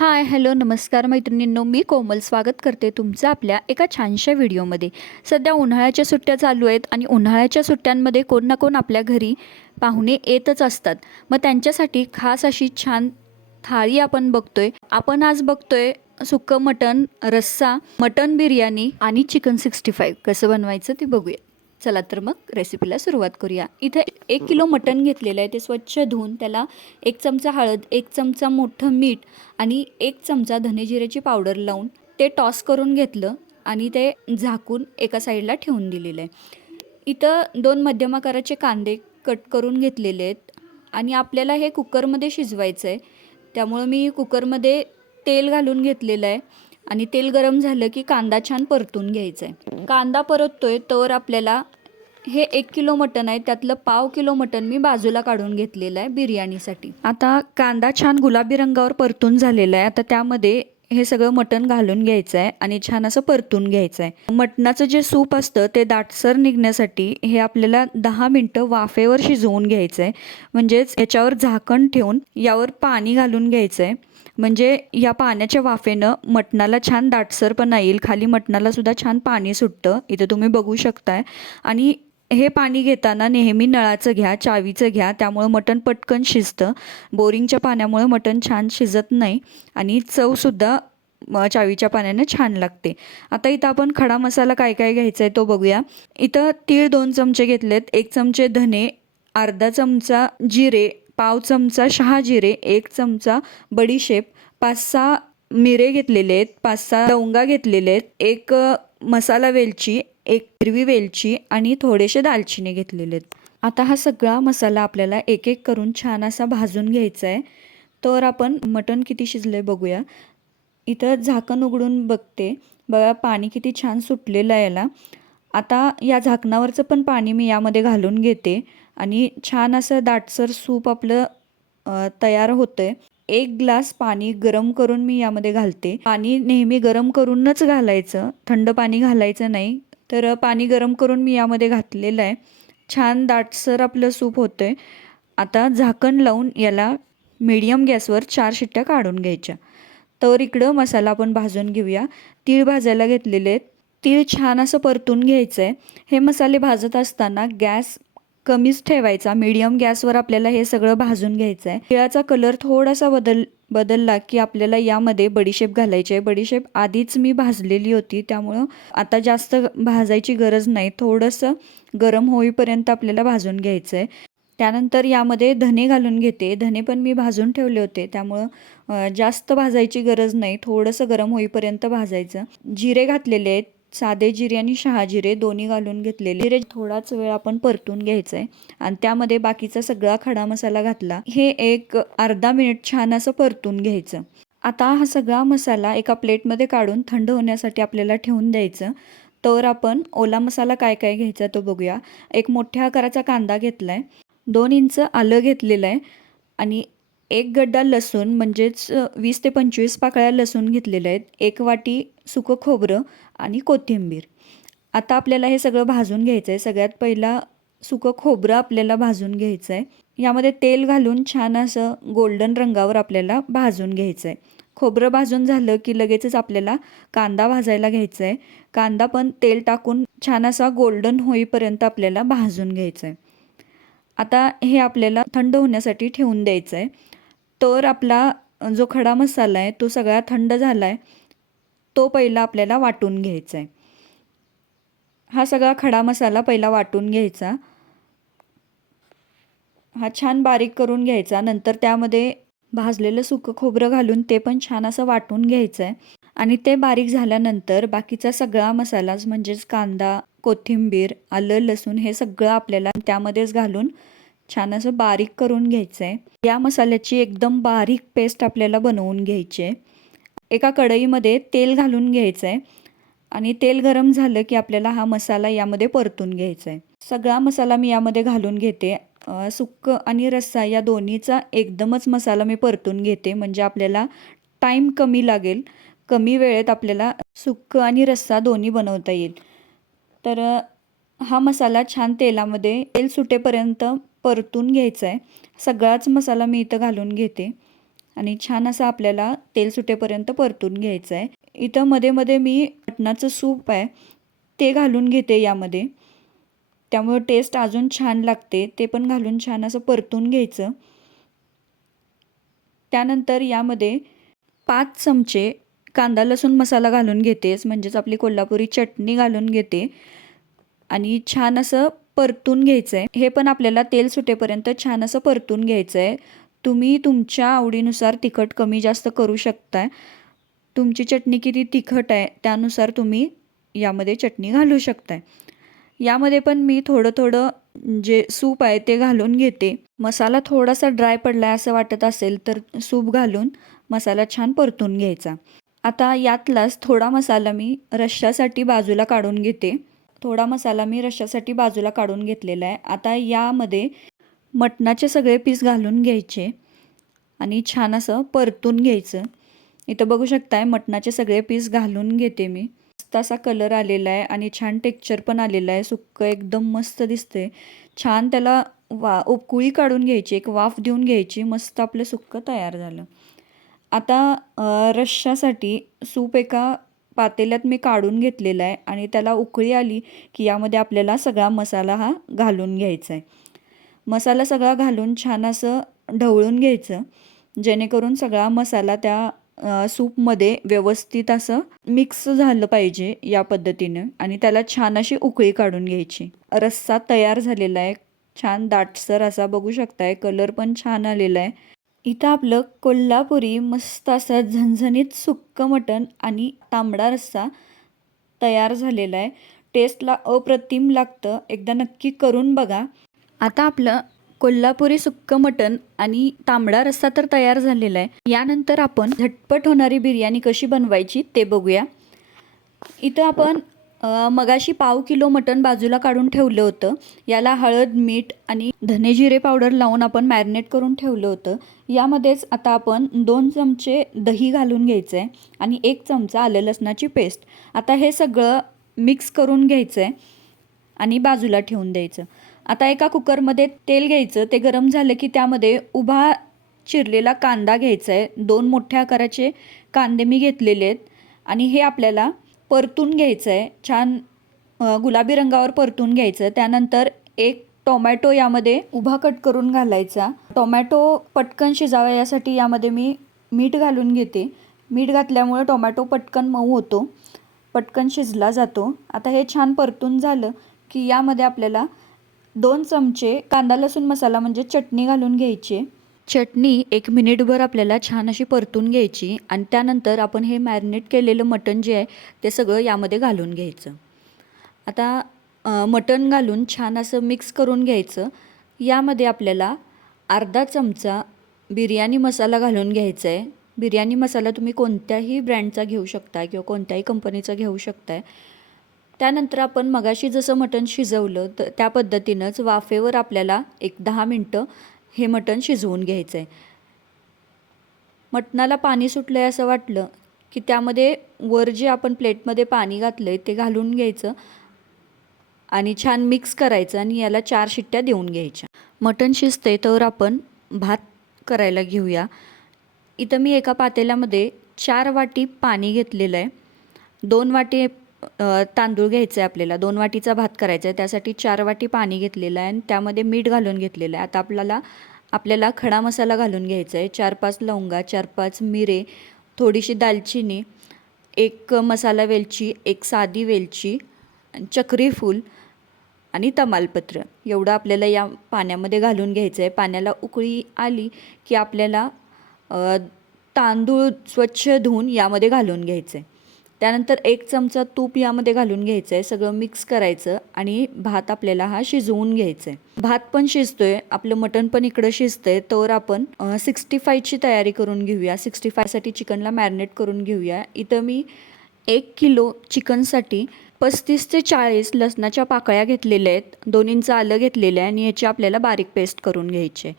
Hi hello नमस्कार मैत्रिणींनो मी कोमल स्वागत करते तुमचं आपल्या एका छानशा व्हिडिओमध्ये. सध्या उन्हाळ्याच्या सुट्ट्या चालू आहेत आणि उन्हाळ्याच्या सुट्ट्यांमध्ये कोण ना कोण आपल्या घरी पाहुणे येतच असतात. मग त्यांच्यासाठी खास अशी छान थाळी आपण बघतोय. आपण आज बघतोय सुक्कं मटण रस्सा मटण बिर्याणी आणि चिकन सिक्स्टी फाईव्ह. कसं बनवायचं ते बघूया. चला तर मग रेसिपीला सुरुवात करूया. इथं एक किलो मटण घेतलेलं आहे ते स्वच्छ धुवून त्याला एक चमचा हळद एक चमचा मोठं मीठ आणि एक चमचा धनेजिऱ्याची पावडर लावून ते टॉस करून घेतलं आणि ते झाकून एका साईडला ठेवून दिलेलं आहे. इथं दोन मध्यम आकाराचे कांदे कट करून घेतलेले आहेत आणि आपल्याला हे कुकरमध्ये शिजवायचं आहे त्यामुळं मी कुकरमध्ये तेल घालून घेतलेलं आहे. आणि तेल गरम झालं की कांदा छान परतून घ्यायचा आहे कांदा परततोय तर आपल्याला हे एक किलो मटण आहे त्यातलं पाव किलो मटण मी बाजूला काढून घेतलेलं आहे बिर्याणीसाठी. आता कांदा छान गुलाबी रंगावर परतून झालेला आहे आता त्यामध्ये हे सगळं मटण घालून घ्यायचं आहे आणि छान असं परतून घ्यायचं आहे मटणाचं जे सूप असतं ते दाटसर निघण्यासाठी हे आपल्याला दहा मिनटं वाफेवर शिजवून घ्यायचं आहे म्हणजेच याच्यावर झाकण ठेवून यावर पाणी घालून घ्यायचं आहे म्हणजे या पाण्याच्या वाफेनं मटणाला छान दाटसर पण येईल. खाली मटणाला सुद्धा छान पाणी सुटतं. इथं तुम्ही बघू शकताय. आणि हे पाणी घेताना नेहमी नळाचं घ्या चावीचं घ्या. त्यामुळं मटण पटकन शिजतं. बोरिंगच्या पाण्यामुळं मटण छान शिजत नाही. आणि चवसुद्धा चावीच्या पाण्याने छान लागते. आता इथं आपण खडा मसाला काय काय घ्यायचा आहे तो बघूया. इथं तीळ दोन चमचे घेतलेत. एक चमचे धने अर्धा चमचा जिरे पाव चमचा शहा जिरे एक चमचा बडीशेप पाच सहा मिरे घेतलेले आहेत पाच सहा लवंगा घेतलेले आहेत एक मसाला वेलची एक हिरवी वेलची आणि थोडेसे दालचिनी घेतलेले आहेत. आता हा सगळा मसाला आपल्याला एक एक करून छान असा भाजून घ्यायचा आहे तर आपण मटण किती शिजले बघूया. इथं झाकण उघडून बघते. बघा पाणी किती छान सुटलेलं आहे याला. आता या झाकणावरचं पण पाणी मी यामध्ये घालून घेते. आणि छान असं दाटसर सूप आपलं तयार होतं आहे एक ग्लास पाणी गरम करून मी यामध्ये घालते. पाणी नेहमी गरम करूनच घालायचं. थंड पाणी घालायचं नाही. तर पाणी गरम करून मी यामध्ये घातलेलं आहे. छान दाटसर आपलं सूप होतं आहे आता झाकण लावून याला मीडियम गॅसवर चार शिट्ट्या काढून घ्यायच्या. तर इकडं मसाला आपण भाजून घेऊया. तीळ भाजायला घेतलेले आहेत. तीळ छान असं परतून घ्यायचं आहे हे मसाले भाजत असताना गॅस कमीच ठेवायचा. मीडियम गॅसवर आपल्याला हे सगळं भाजून घ्यायचं आहे तिळाचा कलर थोडासा बदल बदलला की आपल्याला यामध्ये बडीशेप घालायची आहे. बडीशेप आधीच मी भाजलेली होती. त्यामुळं आता जास्त भाजायची गरज नाही. थोडंसं गरम होईपर्यंत आपल्याला भाजून घ्यायचं आहे त्यानंतर यामध्ये धने घालून घेते. धने पण मी भाजून ठेवले होते. त्यामुळं जास्त भाजायची गरज नाही. थोडंसं गरम होईपर्यंत भाजायचं. जिरे घातलेले आहेत. साधे जिरे आणि शहाजिरे दोन्ही घालून घेतलेले. जिरे थोडाच वेळ आपण परतून घ्यायचं आहे आणि त्यामध्ये बाकीचा सगळा खडा मसाला घातला. हे एक अर्धा मिनिट छान असं परतून घ्यायचं. आता हा सगळा मसाला एका प्लेटमध्ये काढून थंड होण्यासाठी आपल्याला ठेवून द्यायचं. तर आपण ओला मसाला काय काय घ्यायचा तो बघूया. एक मोठ्या आकाराचा कांदा घेतला आहे दोन इंच आलं घेतलेलं आहे. आणि एक गड्डा लसूण म्हणजेच वीस ते पंचवीस पाकळ्या लसूण घेतलेल्या आहेत. एक वाटी सुकं खोबरं आणि कोथिंबीर. आता आपल्याला हे सगळं भाजून घ्यायचं आहे सगळ्यात पहिला सुकं खोबरं आपल्याला भाजून घ्यायचं आहे यामध्ये तेल घालून छान असं गोल्डन रंगावर आपल्याला भाजून घ्यायचं आहे खोबरं भाजून झालं की लगेचच आपल्याला कांदा भाजायला घ्यायचा आहे कांदा पण तेल टाकून छान असा गोल्डन होईपर्यंत आपल्याला भाजून घ्यायचं आहे आता हे आपल्याला थंड होण्यासाठी ठेवून द्यायचं आहे तर आपला जो खडा मसाला आहे तो सगळा थंड झाला आहे तो पहिला आपल्याला वाटून घ्यायचा आहे हा सगळा खडा मसाला पहिला वाटून घ्यायचा. हा छान बारीक करून घ्यायचा नंतर त्यामध्ये भाजलेलं सुकं खोबरं घालून ते पण छान असं वाटून घ्यायचं आहे आणि ते बारीक झाल्यानंतर बाकीचा सगळा मसालाच म्हणजेच कांदा कोथिंबीर आलं लसूण हे सगळं आपल्याला त्यामध्येच घालून छान असं बारीक करून घ्यायचं आहे या मसाल्याची एकदम बारीक पेस्ट आपल्याला बनवून घ्यायची आहे. एका कढईमध्ये तेल घालून घ्यायचं आहे आणि तेल गरम झालं की आपल्याला हा मसाला यामध्ये परतून घ्यायचा आहे सगळा मसाला मी यामध्ये घालून घेते. सुक्क आणि रस्सा या दोन्हीचा एकदमच मसाला मी परतून घेते. म्हणजे आपल्याला टाईम कमी लागेल. कमी वेळेत आपल्याला सुक्क आणि रस्सा दोन्ही बनवता येईल. तर हा मसाला छान तेलामध्ये तेल सुटेपर्यंत परतून घ्यायचं आहे सगळाच मसाला मी इथं घालून घेते. आणि छान असं आपल्याला तेल सुटेपर्यंत परतून घ्यायचं आहे इथं मध्ये मध्ये मी मटणाचं सूप आहे ते घालून घेते यामध्ये. त्यामुळं टेस्ट अजून छान लागते ते पण घालून छान असं परतून घ्यायचं. त्यानंतर यामध्ये पाच चमचे कांदा लसूण मसाला घालून घेतेच म्हणजेच आपली कोल्हापुरी चटणी घालून घेते. आणि छान असं परतून घ्यायचं आहे हे पण आपल्याला तेल सुटेपर्यंत छान असं परतून घ्यायचं आहे तुम्ही तुमच्या आवडीनुसार तिखट कमी जास्त करू शकताय. तुमची चटणी किती तिखट आहे त्यानुसार तुम्ही यामध्ये चटणी घालू शकताय. यामध्ये पण मी थोडं थोडं जे सूप आहे ते घालून घेते. मसाला थोडासा ड्राय पडला आहे असं वाटत असेल तर सूप घालून मसाला छान परतून घ्यायचा. आता यातलाच थोडा मसाला मी रश्श्यासाठी बाजूला काढून घेते. थोडा मसाला मी रश्श्यासाठी बाजूला काढून घेतलेला आहे. आता यामध्ये मटणाचे सगळे पीस घालून घ्यायचे आणि छान असं परतून घ्यायचं. इथं बघू शकताय मटणाचे सगळे पीस घालून घेते मी. मस्त असा कलर आलेला आहे आणि छान टेक्चर पण आलेला आहे. सुक्कं एकदम मस्त दिसते छान त्याला वा उपकुळी काढून घ्यायची एक वाफ देऊन घ्यायची मस्त आपलं सुक्कं तयार झालं. आता रश्शासाठी सूप एका पातेल्यात मी काढून घेतलेला आहे आणि त्याला उकळी आली की यामध्ये आपल्याला सगळा मसाला हा घालून घ्यायचा आहे. मसाला सगळा घालून छान असं ढवळून घ्यायचं. जेणेकरून सगळा मसाला त्या सूपमध्ये व्यवस्थित असं मिक्स झालं पाहिजे या पद्धतीनं आणि त्याला छान अशी उकळी काढून घ्यायची. रस्सा तयार झालेला आहे. छान दाटसर असा बघू शकताय. कलर पण छान आलेला आहे. इथं आपलं कोल्हापुरी मस्त असं झणझणीत सुक्कं मटण आणि तांबडा रस्सा तयार झालेला आहे. टेस्टला अप्रतिम लागतं. एकदा नक्की करून बघा. आता आपलं कोल्हापुरी सुक्कं मटण आणि तांबडा रस्सा तर तयार झालेला आहे. यानंतर आपण झटपट होणारी बिर्याणी कशी बनवायची ते बघूया. इथं आपण मगाशी पाव किलो मटण बाजूला काढून ठेवलं होतं. याला हळद मीठ आणि धने जिरे पावडर लावून आपण मॅरिनेट करून ठेवलं होतं. यामध्येच आता आपण दोन चमचे दही घालून घ्यायचं आहे आणि एक चमचा आलं लसणाची पेस्ट. आता हे सगळं मिक्स करून घ्यायचं आहे आणि बाजूला ठेवून द्यायचं. आता एका कुकरमध्ये तेल घ्यायचं. ते गरम झालं की त्यामध्ये उभा चिरलेला कांदा घ्यायचा आहे दोन मोठ्या आकाराचे कांदे मी घेतलेले आहेत. आणि हे आपल्याला परतून घ्यायचं आहे छान गुलाबी रंगावर परतून घ्यायचं त्यानंतर एक टोमॅटो यामध्ये उभा कट करून घालायचा. टोमॅटो पटकन शिजावा यासाठी यामध्ये मी मीठ घालून घेते. मीठ घातल्यामुळे टोमॅटो पटकन मऊ होतो. पटकन शिजला जातो. आता हे छान परतून झालं की यामध्ये आपल्याला दोन चमचे कांदा लसूण मसाला म्हणजे चटणी घालून घ्यायची. चटणी एक मिनिटभर आपल्याला छान अशी परतून घ्यायची आणि त्यानंतर आपण हे मॅरिनेट केलेलं मटण जे आहे ते सगळं यामध्ये घालून घ्यायचं. आता मटण घालून छान असं मिक्स करून घ्यायचं. यामध्ये आपल्याला अर्धा चमचा बिर्याणी मसाला घालून घ्यायचा आहे बिर्याणी मसाला तुम्ही कोणत्याही ब्रँडचा घेऊ शकता किंवा कोणत्याही कंपनीचा घेऊ शकताय. त्यानंतर आपण मगाशी जसं मटण शिजवलं तर त्या पद्धतीनंच वाफेवर आपल्याला एक दहा मिनटं हे मटण शिजवून घ्यायचं आहे मटणाला पाणी सुटलं आहे असं वाटलं की त्यामध्ये वर जे आपण प्लेटमध्ये पाणी घातलं आहे ते घालून घ्यायचं आणि छान मिक्स करायचं आणि याला चार शिट्ट्या देऊन घ्यायच्या. मटण शिजते तर आपण भात करायला घेऊया. इथं मी एका पातेल्यामध्ये चार वाटी पाणी घेतलेलं आहे. दोन वाटी तांदूळ घ्यायचं आहे आपल्याला. दोन वाटीचा भात करायचा आहे त्यासाठी चार वाटी पाणी घेतलेलं आहे आणि त्यामध्ये मीठ घालून घेतलेलं आहे. आता आपल्याला आपल्याला खडा मसाला घालून घ्यायचा आहे चार पाच लवंगा चार पाच मिरे थोडीशी दालचिनी एक मसाला वेलची एक साधी वेलची चक्री फूल आणि तमालपत्र. एवढं आपल्याला या पाण्यामध्ये घालून घ्यायचं आहे पाण्याला उकळी आली की आपल्याला तांदूळ स्वच्छ धुवून यामध्ये घालून घ्यायचं आहे त्यानंतर एक चमचा तूप यामध्ये घालून घ्यायचं आहे सगळं मिक्स करायचं आणि भात आपल्याला हा शिजवून घ्यायचा आहे भात पण शिजतोय आपलं मटण पण इकडं शिजतंय तर आपण सिक्स्टी फायची तयारी करून घेऊया. सिक्स्टी फायसाठी चिकनला मॅरिनेट करून घेऊया. इथं मी एक किलो चिकनसाठी पस्तीस ते चाळीस लसणाच्या पाकळ्या घेतलेल्या आहेत. दोन आलं घेतलेलं आहे आणि याची आपल्याला बारीक पेस्ट करून घ्यायची आहे.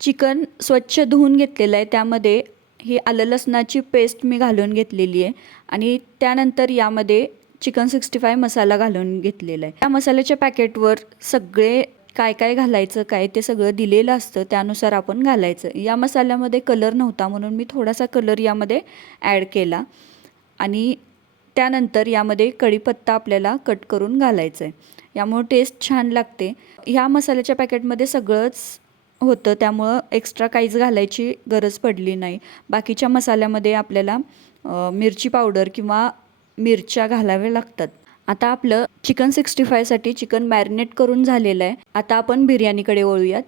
चिकन स्वच्छ धुवून घेतलेलं आहे. त्यामध्ये ही आलं लसणाची पेस्ट मी घालून घेतलेली आहे. आणि त्यानंतर यामध्ये चिकन सिक्स्टी फाय मसाला घालून घेतलेला आहे. त्या मसाल्याच्या पॅकेटवर सगळे काय काय घालायचं काय ते सगळं दिलेलं असतं त्यानुसार आपण घालायचं. या मसाल्यामध्ये कलर नव्हता म्हणून मी थोडासा कलर यामध्ये ॲड केला. आणि त्यानंतर यामध्ये कढीपत्ता आपल्याला कट करून घालायचं आहे यामुळं टेस्ट छान लागते. ह्या मसाल्याच्या पॅकेटमध्ये सगळंच होतं त्यामुळं एक्स्ट्रा काहीच घालायची गरज पडली नाही. बाकीच्या मसाल्यामध्ये आपल्याला मिरची पावडर किंवा मिरच्या घालाव्या लागतात. आता आपलं चिकन सिक्स्टी फायसाठी चिकन मॅरिनेट करून झालेलं आहे. आता आपण बिर्याणीकडे वळूयात.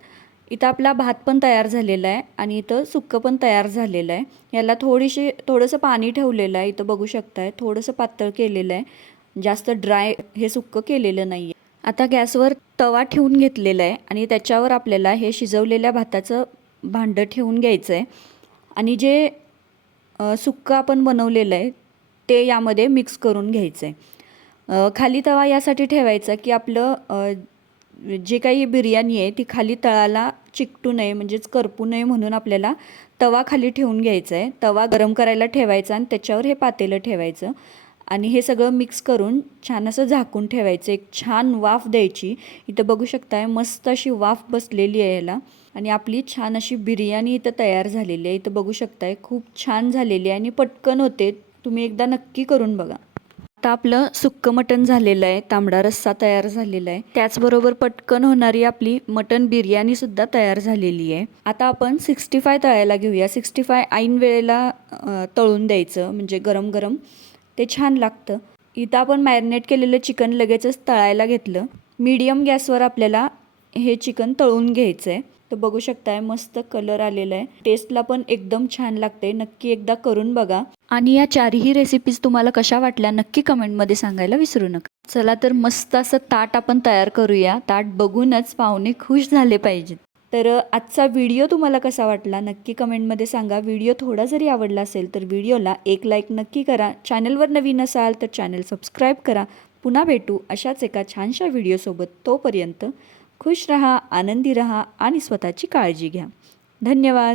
इथं आपला भात पण तयार झालेला आहे आणि इथं सुक्कं पण तयार झालेलं आहे. याला थोडीशी थोडंसं पाणी ठेवलेलं आहे. इथं बघू शकताय थोडंसं पातळ केलेलं आहे. जास्त ड्राय हे सुक्कं केलेलं नाही आहे आता गॅसवर तवा ठेवून घेतलेला आहे आणि त्याच्यावर आपल्याला हे शिजवलेल्या भाताचं भांडं ठेवून घ्यायचं आहे आणि जे सुक्कं आपण बनवलेलं आहे ते यामध्ये मिक्स करून घ्यायचं आहे खाली तवा यासाठी ठेवायचा की आपलं जे काही बिर्याणी आहे ती खाली तळाला चिकटू नये म्हणजेच करपू नये म्हणून आपल्याला तवा खाली ठेवून घ्यायचा आहे तवा गरम करायला ठेवायचा आणि त्याच्यावर हे पातेलं ठेवायचं. आणि हे सगळं मिक्स करून छान असं झाकून ठेवायचं. एक छान वाफ द्यायची. इथं बघू शकताय मस्त अशी वाफ बसलेली आहे याला. आणि आपली छान अशी बिर्याणी इथं तयार झालेली आहे. इथं बघू शकताय खूप छान झालेली आहे आणि पटकन होते. तुम्ही एकदा नक्की करून बघा. आता आपलं सुक्कं मटण झालेलं आहे. तांबडा रस्सा तयार झालेला आहे. त्याचबरोबर पटकन होणारी आपली मटण बिर्याणी सुद्धा तयार झालेली आहे. आता आपण सिक्स्टी फाय तळायला घेऊया. सिक्स्टी फाय ऐन वेळेला तळून द्यायचं. म्हणजे गरम गरम ते छान लागतं. इथं आपण मॅरिनेट केलेलं चिकन लगेचच तळायला घेतलं. मीडियम गॅसवर आपल्याला हे चिकन तळून घ्यायचं आहे तर बघू शकताय मस्त कलर आलेला आहे टेस्टला पण एकदम छान लागते नक्की एकदा करून बघा. आणि या चारही रेसिपीज तुम्हाला कशा वाटल्या नक्की कमेंटमध्ये सांगायला विसरू नका. चला तर मस्त असं ताट आपण तयार करूया. ताट बघूनच पाहुणे खुश झाले पाहिजेत. तर आजचा व्हिडिओ तुम्हाला कसा वाटला? नक्की कमेंटमध्ये सांगा. व्हिडिओ थोडा जरी आवडला असेल तर व्हिडिओला एक लाईक नक्की करा. चॅनलवर नवीन असाल तर चॅनल सबस्क्राईब करा. पुन्हा भेटू अशाच एका छानशा व्हिडिओसोबत तोपर्यंत खुश रहा आनंदी रहा आणि स्वतःची काळजी घ्या. धन्यवाद.